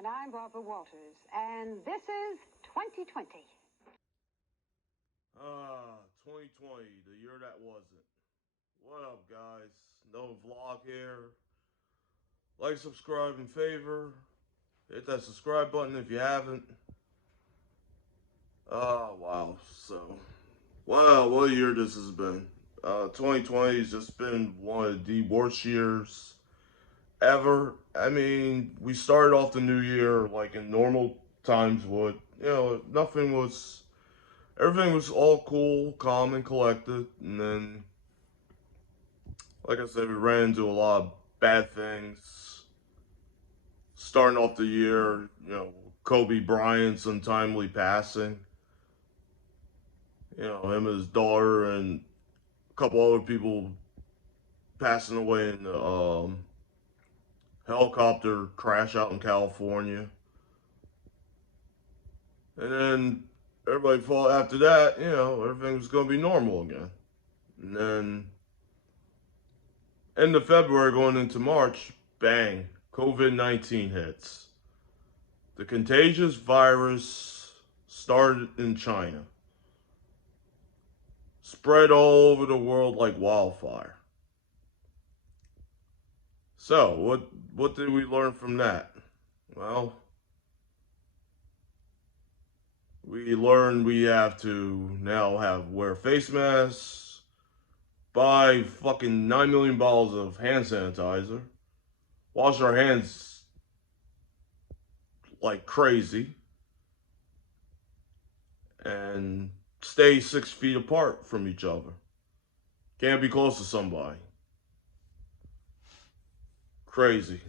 And I'm Barbara Walters, and this is 2020. 2020, the year that wasn't. What up, guys? No vlog here. Like, subscribe, and favor. Hit that subscribe button if you haven't. Oh, wow. So, wow, what a year this has been. 2020 has just been one of the worst years ever. I mean, we started off the new year like in normal times would. Everything was all cool, calm, and collected. And then, like I said, we ran into a lot of bad things. Starting off the year, Kobe Bryant's untimely passing. Him and his daughter and a couple other people passing away in the helicopter crash out in California. And then everybody thought after that, everything was going to be normal again. And then end of February going into March, bang, COVID-19 hits. The contagious virus started in China, spread all over the world like wildfire. So, what did we learn from that? Well, we learned we have to now wear face masks, buy fucking 9 million bottles of hand sanitizer, wash our hands like crazy, and stay 6 feet apart from each other. Can't be close to somebody. Crazy.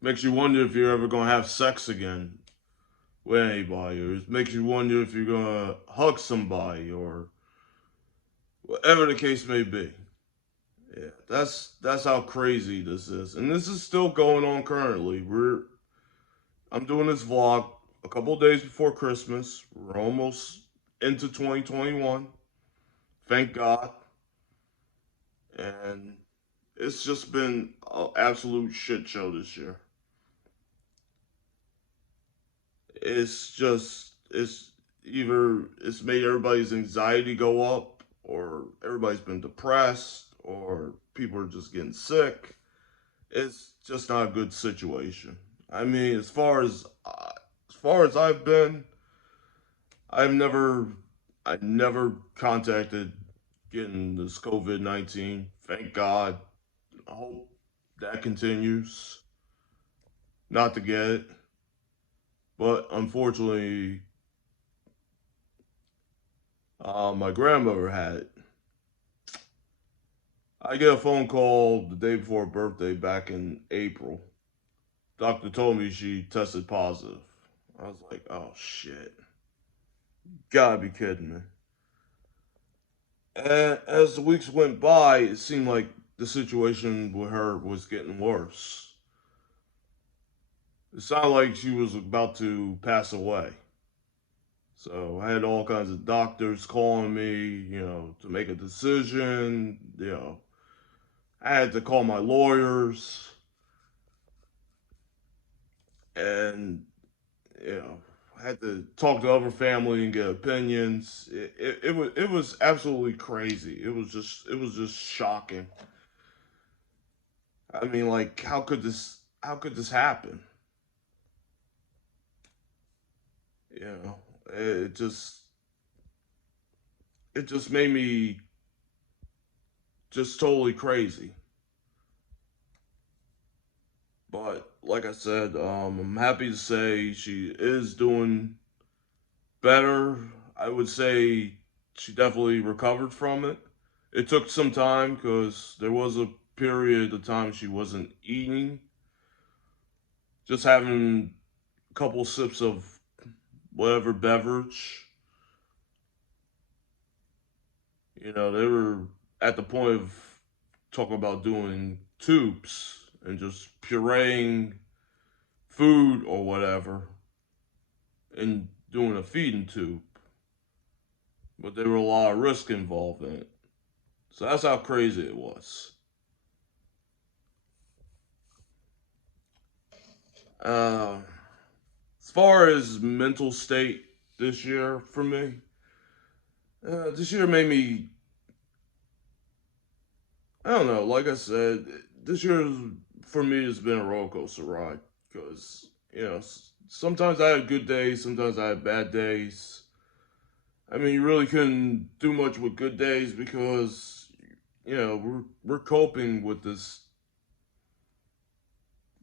Makes you wonder if you're ever gonna have sex again with anybody, or it makes you wonder if you're gonna hug somebody, or whatever the case may be. Yeah, that's how crazy this is, and this is still going on currently. I'm doing this vlog a couple days before Christmas. We're almost into 2021. Thank God. And it's just been an absolute shit show this year. It's made everybody's anxiety go up, or everybody's been depressed, or people are just getting sick. It's just not a good situation. I mean, as far as I've been, I've never I never contacted getting this COVID-19. Thank God. I hope that continues. Not to get it. But unfortunately, my grandmother had it. I get a phone call the day before her birthday back in April. Doctor told me she tested positive. I was like, oh shit. Gotta be kidding me. And as the weeks went by, it seemed like the situation with her was getting worse. It sounded like she was about to pass away. So I had all kinds of doctors calling me, to make a decision. I had to call my lawyers, and I had to talk to other family and get opinions. It was absolutely crazy. It was just shocking. I mean, like, how could this happen? It just made me just totally crazy. But like I said, I'm happy to say she is doing better. I would say she definitely recovered from it. It took some time because there was a period of time she wasn't eating, just having a couple sips of whatever beverage. They were at the point of talking about doing tubes and just pureeing food or whatever and doing a feeding tube. But there were a lot of risk involved in it. So that's how crazy it was. Uh, as far as mental state this year for me, this year made me, I don't know, like I said, this year for me has been a roller coaster ride because, sometimes I had good days, sometimes I had bad days. I mean, you really couldn't do much with good days because, we're coping with this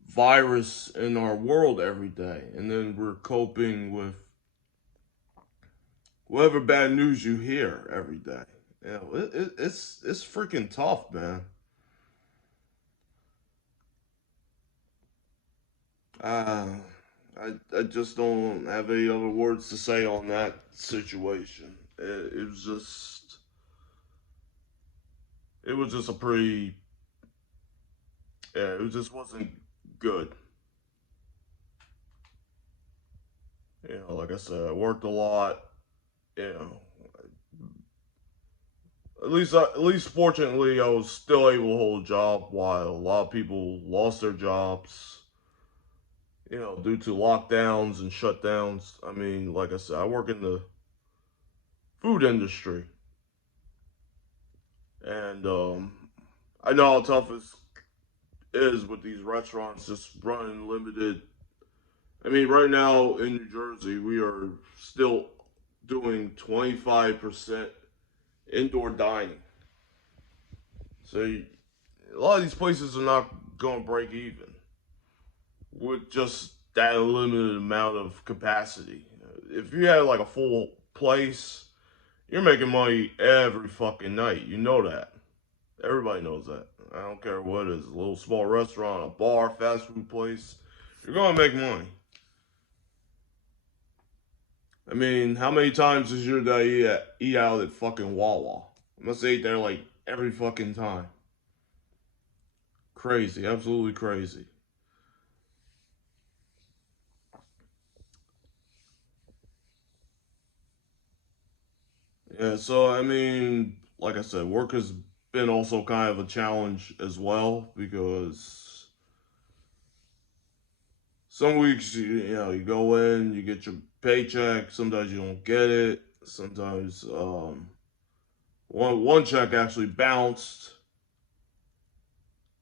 virus in our world every day, and then we're coping with whatever bad news you hear every day. It's freaking tough, man. Uh, I just don't have any other words to say on that situation. It was just a pretty, yeah, it just wasn't good. Like I said, I worked a lot. You know, at least fortunately, I was still able to hold a job while a lot of people lost their jobs. Due to lockdowns and shutdowns. I mean, like I said, I work in the food industry, and I know how tough it is with these restaurants just running limited. I mean, right now in New Jersey, we are still doing 25% indoor dining. So a lot of these places are not going to break even with just that limited amount of capacity. If you had like a full place, you're making money every fucking night. You know that. Everybody knows that. I don't care what it is. A little small restaurant, a bar, fast food place. You're going to make money. I mean, how many times is your day eat out at fucking Wawa? I must eat there like every fucking time. Crazy. Absolutely crazy. Yeah, so I mean, like I said, work has been also kind of a challenge as well because some weeks you go in, you get your paycheck. Sometimes you don't get it. Sometimes one check actually bounced,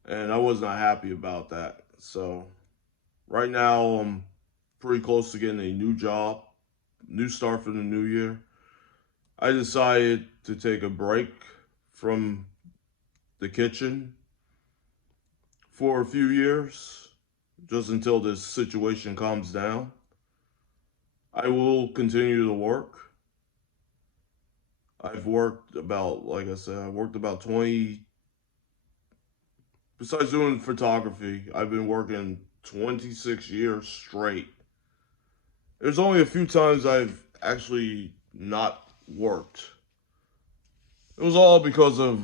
and I was not happy about that. So right now I'm pretty close to getting a new job, new start for the new year. I decided to take a break from the kitchen for a few years, just until this situation calms down. I will continue to work. I've worked about, like I said, I worked about 20, besides doing photography, I've been working 26 years straight. There's only a few times I've actually not worked. It was all because of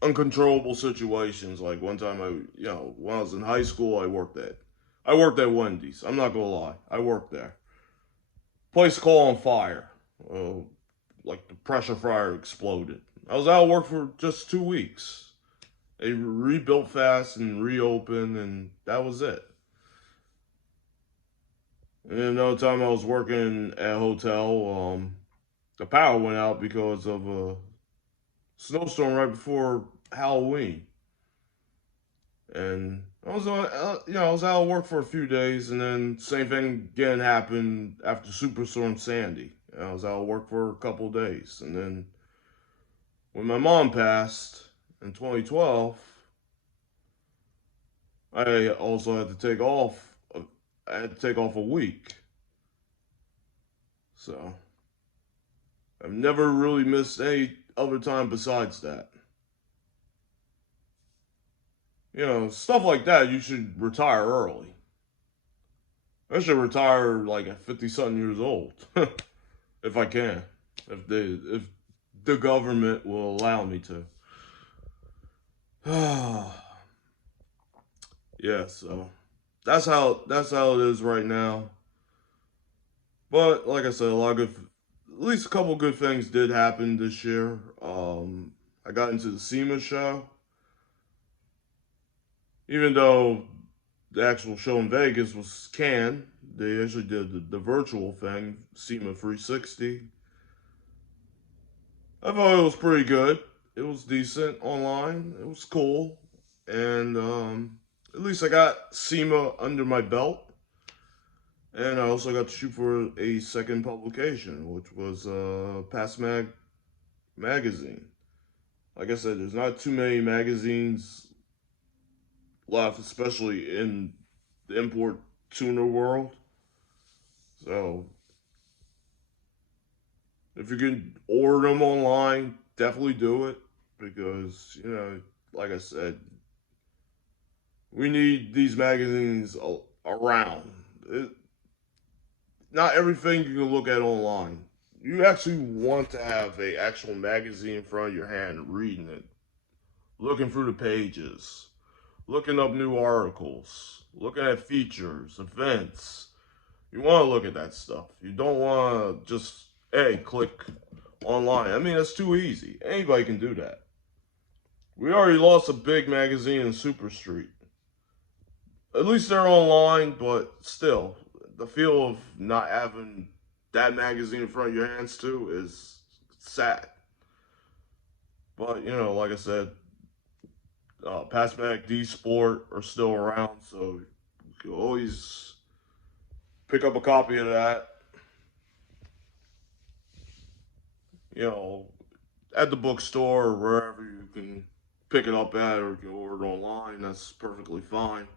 uncontrollable situations. Like one time when I was in high school, I worked at Wendy's. I'm not gonna lie. I worked there. Place caught on fire. Uh, like the pressure fryer exploded. I was out of work for just 2 weeks. They rebuilt fast and reopened, and that was it. And then another time I was working at a hotel, the power went out because of a snowstorm right before Halloween. And I was out of work for a few days, and then same thing again happened after Superstorm Sandy. I was out of work for a couple of days, and then when my mom passed in 2012, I also had to take off. I had to take off a week, so I've never really missed any other time besides that. Stuff like that. You should retire early. I should retire like at 50 something years old, if I can, if the government will allow me to. Yeah, so that's how it is right now. But like I said, a lot of good, at least a couple good things did happen this year. I got into the SEMA show, even though the actual show in Vegas was canned. They actually did the virtual thing, SEMA 360. I thought it was pretty good. It was decent online. It was cool, and at least I got SEMA under my belt. And I also got to shoot for a second publication, which was Pass magazine. Like I said, there's not too many magazines left, especially in the import tuner world. So if you can order them online, definitely do it because like I said, we need these magazines around. Not everything you can look at online. You actually want to have a actual magazine in front of your hand, reading it, looking through the pages, looking up new articles, looking at features, events. You want to look at that stuff. You don't want to just, hey, click online. I mean, that's too easy. Anybody can do that. We already lost a big magazine in Super Street. At least they're online, but still, the feel of not having that magazine in front of your hands too is sad. But like I said, Passback D Sport are still around, so you can always pick up a copy of that. At the bookstore or wherever you can pick it up at, or you can order it online. That's perfectly fine.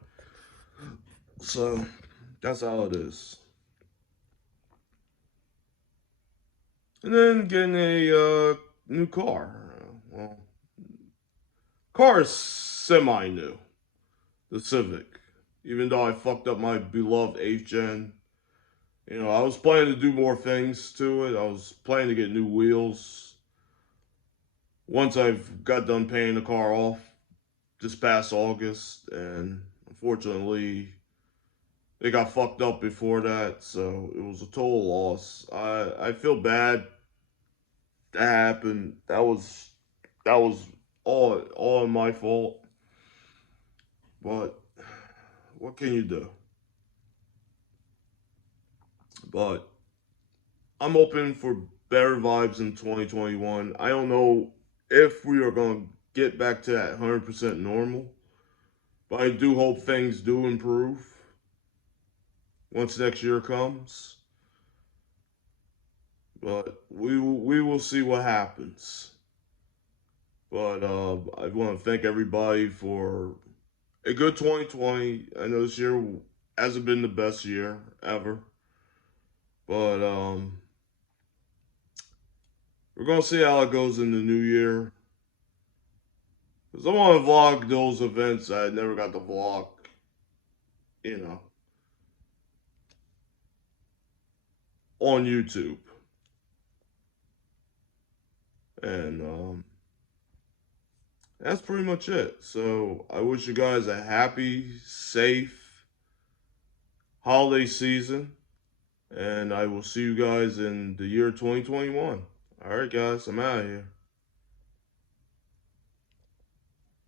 So that's how it is. And then getting a new car. Well, car is semi new. The Civic. Even though I fucked up my beloved 8th gen. I was planning to do more things to it. I was planning to get new wheels. Once I've got done paying the car off this past August, and unfortunately it got fucked up before that, so it was a total loss. I feel bad that happened. That was all my fault. But what can you do? But I'm hoping for better vibes in 2021. I don't know if we are going to get back to that 100% normal, but I do hope things do improve once next year comes. But we will see what happens. But I want to thank everybody for a good 2020. I know this year hasn't been the best year ever, but we're gonna see how it goes in the new year. Cause I want to vlog those events I never got to vlog, you know, on YouTube. And that's pretty much it. So I wish you guys a happy, safe holiday season. And I will see you guys in the year 2021. All right, guys, I'm out of here.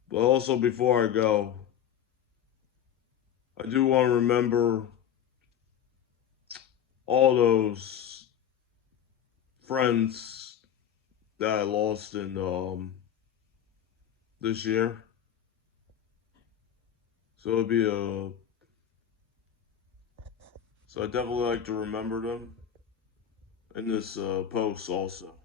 But also, before I go, I do want to remember all those friends that I lost in this year. So it'll be so I definitely like to remember them in this post also.